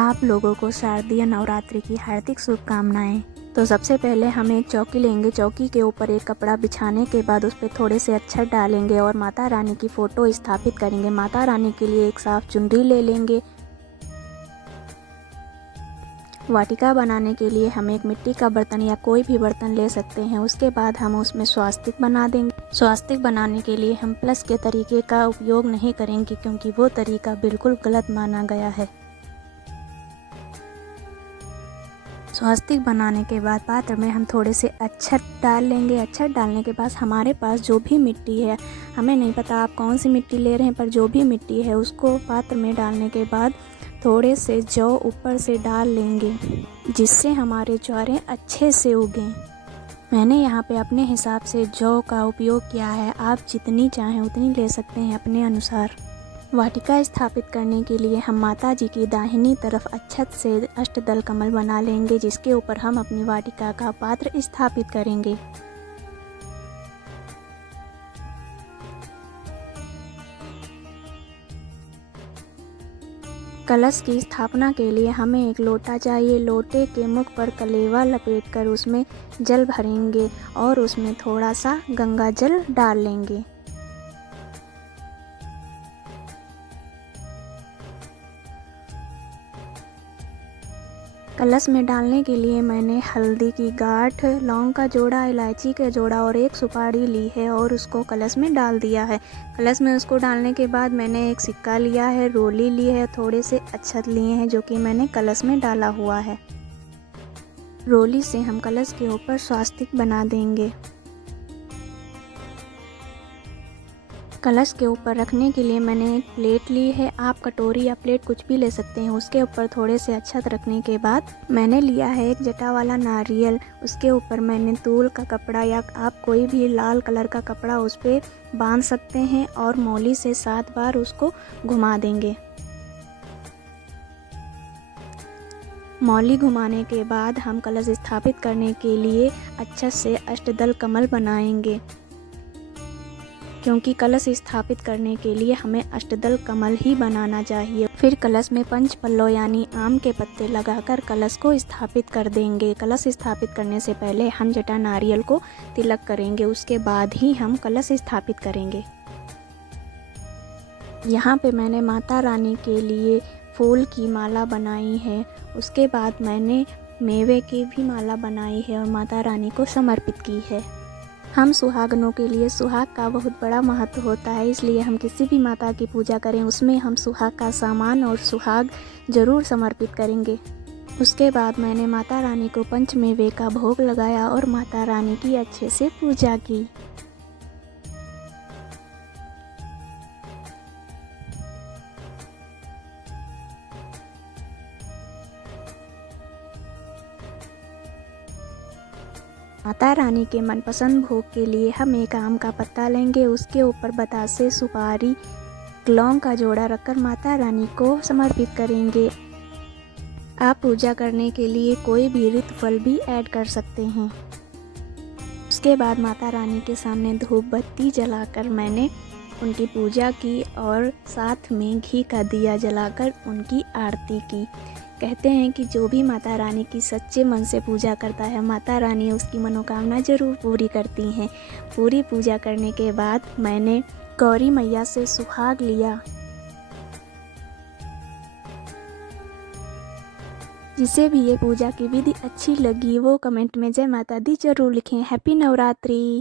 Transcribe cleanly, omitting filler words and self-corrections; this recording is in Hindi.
आप लोगों को शारदीय नवरात्रि की हार्दिक शुभकामनाएं। तो सबसे पहले हम एक चौकी लेंगे। चौकी के ऊपर एक कपड़ा बिछाने के बाद उस पर थोड़े से अक्षत डालेंगे और माता रानी की फ़ोटो स्थापित करेंगे। माता रानी के लिए एक साफ चुनरी ले लेंगे। वाटिका बनाने के लिए हम एक मिट्टी का बर्तन या कोई भी बर्तन ले सकते हैं। उसके बाद हम उसमें स्वास्तिक बना देंगे। स्वास्तिक बनाने के लिए हम प्लस के तरीके का उपयोग नहीं करेंगे, क्योंकि वो तरीका बिल्कुल गलत माना गया है। स्वास्तिक बनाने के बाद पात्र में हम थोड़े से अक्षत डाल लेंगे। अक्षत डालने के बाद हमारे पास जो भी मिट्टी है, हमें नहीं पता आप कौन सी मिट्टी ले रहे हैं, पर जो भी मिट्टी है उसको पात्र में डालने के बाद थोड़े से जौ ऊपर से डाल लेंगे, जिससे हमारे ज्वारें अच्छे से उगें। मैंने यहाँ पे अपने हिसाब से जौ का उपयोग किया है। आप जितनी चाहें उतनी ले सकते हैं अपने अनुसार। वाटिका स्थापित करने के लिए हम माता जी की दाहिनी तरफ अक्षत से अष्टदल कमल बना लेंगे, जिसके ऊपर हम अपनी वाटिका का पात्र स्थापित करेंगे। कलश की स्थापना के लिए हमें एक लोटा चाहिए। लोटे के मुख पर कलेवा लपेटकर उसमें जल भरेंगे और उसमें थोड़ा सा गंगा जल डाल लेंगे। कलश में डालने के लिए मैंने हल्दी की गांठ, लौंग का जोड़ा, इलायची का जोड़ा और एक सुपारी ली है और उसको कलश में डाल दिया है। कलश में उसको डालने के बाद मैंने एक सिक्का लिया है, रोली ली है, थोड़े से अक्षत लिए हैं जो कि मैंने कलश में डाला हुआ है। रोली से हम कलश के ऊपर स्वास्तिक बना देंगे। कलश के ऊपर रखने के लिए मैंने एक प्लेट ली है। आप कटोरी या प्लेट कुछ भी ले सकते हैं। उसके ऊपर थोड़े से अक्षत रखने के बाद मैंने लिया है एक जटा वाला नारियल। उसके ऊपर मैंने तूल का कपड़ा या आप कोई भी लाल कलर का कपड़ा उस पर बांध सकते हैं और मौली से 7 बार उसको घुमा देंगे। मौली घुमाने के बाद हम कलश स्थापित करने के लिए अक्षत से अष्टदल कमल बनाएंगे, क्योंकि कलश स्थापित करने के लिए हमें अष्टदल कमल ही बनाना चाहिए। फिर कलश में पंच पल्लव यानी आम के पत्ते लगाकर कलश को स्थापित कर देंगे। कलश स्थापित करने से पहले हम जटा नारियल को तिलक करेंगे, उसके बाद ही हम कलश स्थापित करेंगे। यहाँ पे मैंने माता रानी के लिए फूल की माला बनाई है। उसके बाद मैंने मेवे की भी माला बनाई है और माता रानी को समर्पित की है। हम सुहागनों के लिए सुहाग का बहुत बड़ा महत्व होता है, इसलिए हम किसी भी माता की पूजा करें उसमें हम सुहाग का सामान और सुहाग जरूर समर्पित करेंगे। उसके बाद मैंने माता रानी को पंचमेवे का भोग लगाया और माता रानी की अच्छे से पूजा की। माता रानी के मनपसंद भोग के लिए हम एक आम का पत्ता लेंगे। उसके ऊपर बतासे, सुपारी, लौंग का जोड़ा रखकर माता रानी को समर्पित करेंगे। आप पूजा करने के लिए कोई भी ऋतु फल भी ऐड कर सकते हैं। उसके बाद माता रानी के सामने धूप बत्ती जलाकर मैंने उनकी पूजा की और साथ में घी का दिया जलाकर उनकी आरती की। कहते हैं कि जो भी माता रानी की सच्चे मन से पूजा करता है, माता रानी उसकी मनोकामना जरूर पूरी करती हैं। पूरी पूजा करने के बाद मैंने गौरी मैया से सुहाग लिया। जिसे भी ये पूजा की विधि अच्छी लगी वो कमेंट में जय माता दी जरूर लिखें। हैप्पी नवरात्रि।